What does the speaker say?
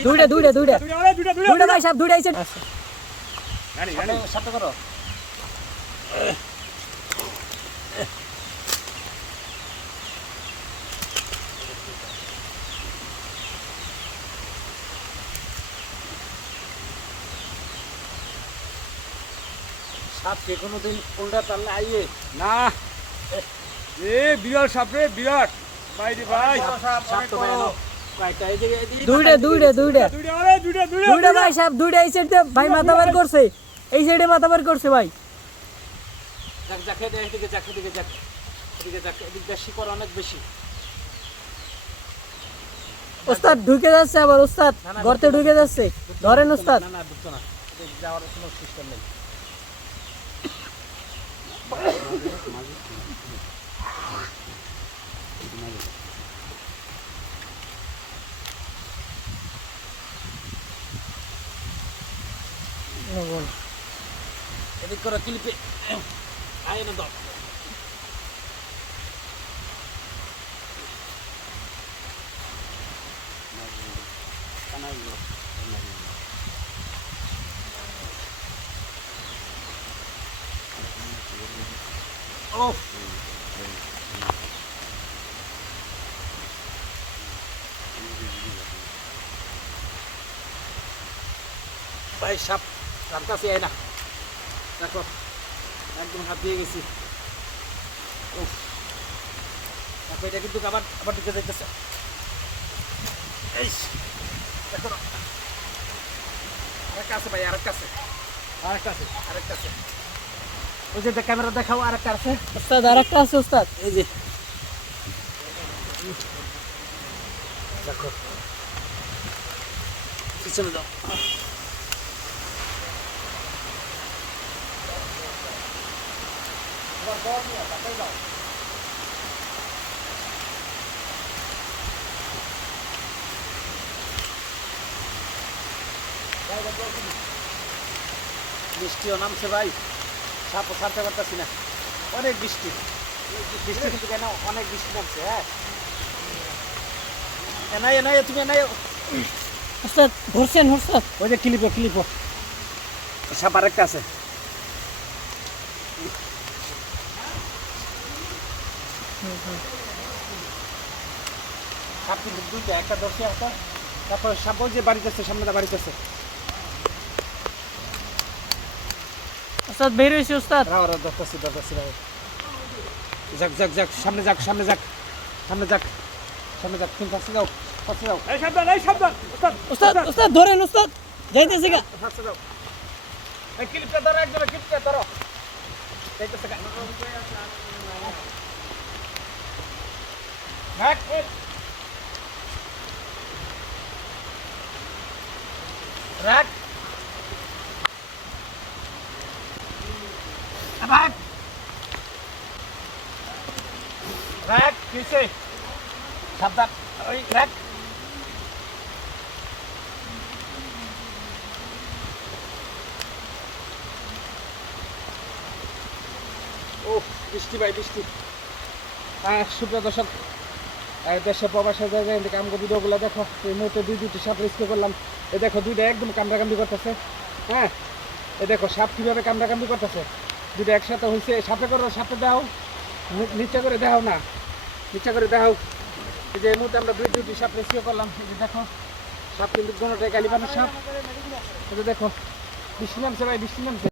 দুইটা দুইটা দুইটা দুইটা ভাই সাহেব দুইটা আইছে সাথে করো সাপ কে কোনোদিন উল্টা তাল্লা আইয়ে না এ বিরাট সাপ রে বিরাট বাইরে ভাই সাপ তো ভাই কয়টা এদিকে দুইটা দুইটা দুইটা দুইটা দুইটা ভাই সাহেব দুইটা এই সাইডে ভাই মাথা বার করছে এই সাইডে মাথা বার করছে ভাই যাক যাক এদিকে যাক এদিকে যাক এদিকে যাক এদিকে শিকড় অনেক বেশি ওস্তাদ ঢুকে যাচ্ছে আবার ওস্তাদ গর্তে ঢুকে যাচ্ছে ধরেন ওস্তাদ না না ঢুকতো না যাওয়ার কোনো সিস্টেম নেই এদিক করে ক্লিপে আয় না দাও ও ভাই সাপ তার কাছে আয় না দেখো একদম হাত দিয়ে গেছি ও তারপর এটা কিন্তু আবার আবার ঢুকে যাইতেছে এই দেখো আরেকটা আছে ভাই আরেকটা আছে আরেকটা আছে ওই যে ক্যামেরা দেখাও আরেকটা আছে ওস্তাদ আরেকটা আছে ওস্তাদ এই যে দেখো পিছনে দাও বৃষ্টিও নামছে ভাই সাপও ছাড়তে পারতেছি না অনেক বৃষ্টি বৃষ্টি কিন্তু কেন অনেক বৃষ্টি নামছে হ্যাঁ এনাই তুমি এনাই ওস্তাদ ধরছেন ওস্তাদ ওই যে ক্লিপো সাপ আরেকটা আছে সাপ কিন্তু দুইটা একটা দশে একটা তারপর সাপ ওই যে বাড়িতে আছে সামনে বাড়িতে আছে ওস্তাদ বের হইছে ওস্তাদ রাও দরকারছি যাক সামনে যাক তুমি পাশে যাও এই সাবধান ওস্তাদ ওস্তাদ ধরেন ওস্তাদ যাইতেছে গা পাশে যাও এই ক্লিপটা ধরো একদম ক্লিপটা ধরো যাইতেছে গা ভাগ রাখ রাখ কিসে সাবধান ওই রাখ ও বৃষ্টি ভাই বৃষ্টি হ্যাঁ সুপ্রিয় দর্শক দেশে প্রবাসের জায়গায় কামগো ভিডিওগুলো দেখো এই মুহূর্তে দুইটি সাপ রেস্কিউ করলাম এ দেখো দুইটা একদম কামড়াকামড়ি করতেছে হ্যাঁ এ দেখো সাপ কীভাবে কামড়াকামড়ি করতেছে দুটো একসাথে হয়েছে সাপে করো সাপে দাও নিচে করে দেখাও না নিচে করে দেখাও এই যে এই মুহূর্তে আমরা দুইটি সাপ রেস্কিউ করলাম এই যে দেখো সাপ কিন্তু কোনোটাই কালিবানের সাপ এই যে দেখো বৃষ্টি নামছে ভাই বৃষ্টি নামছে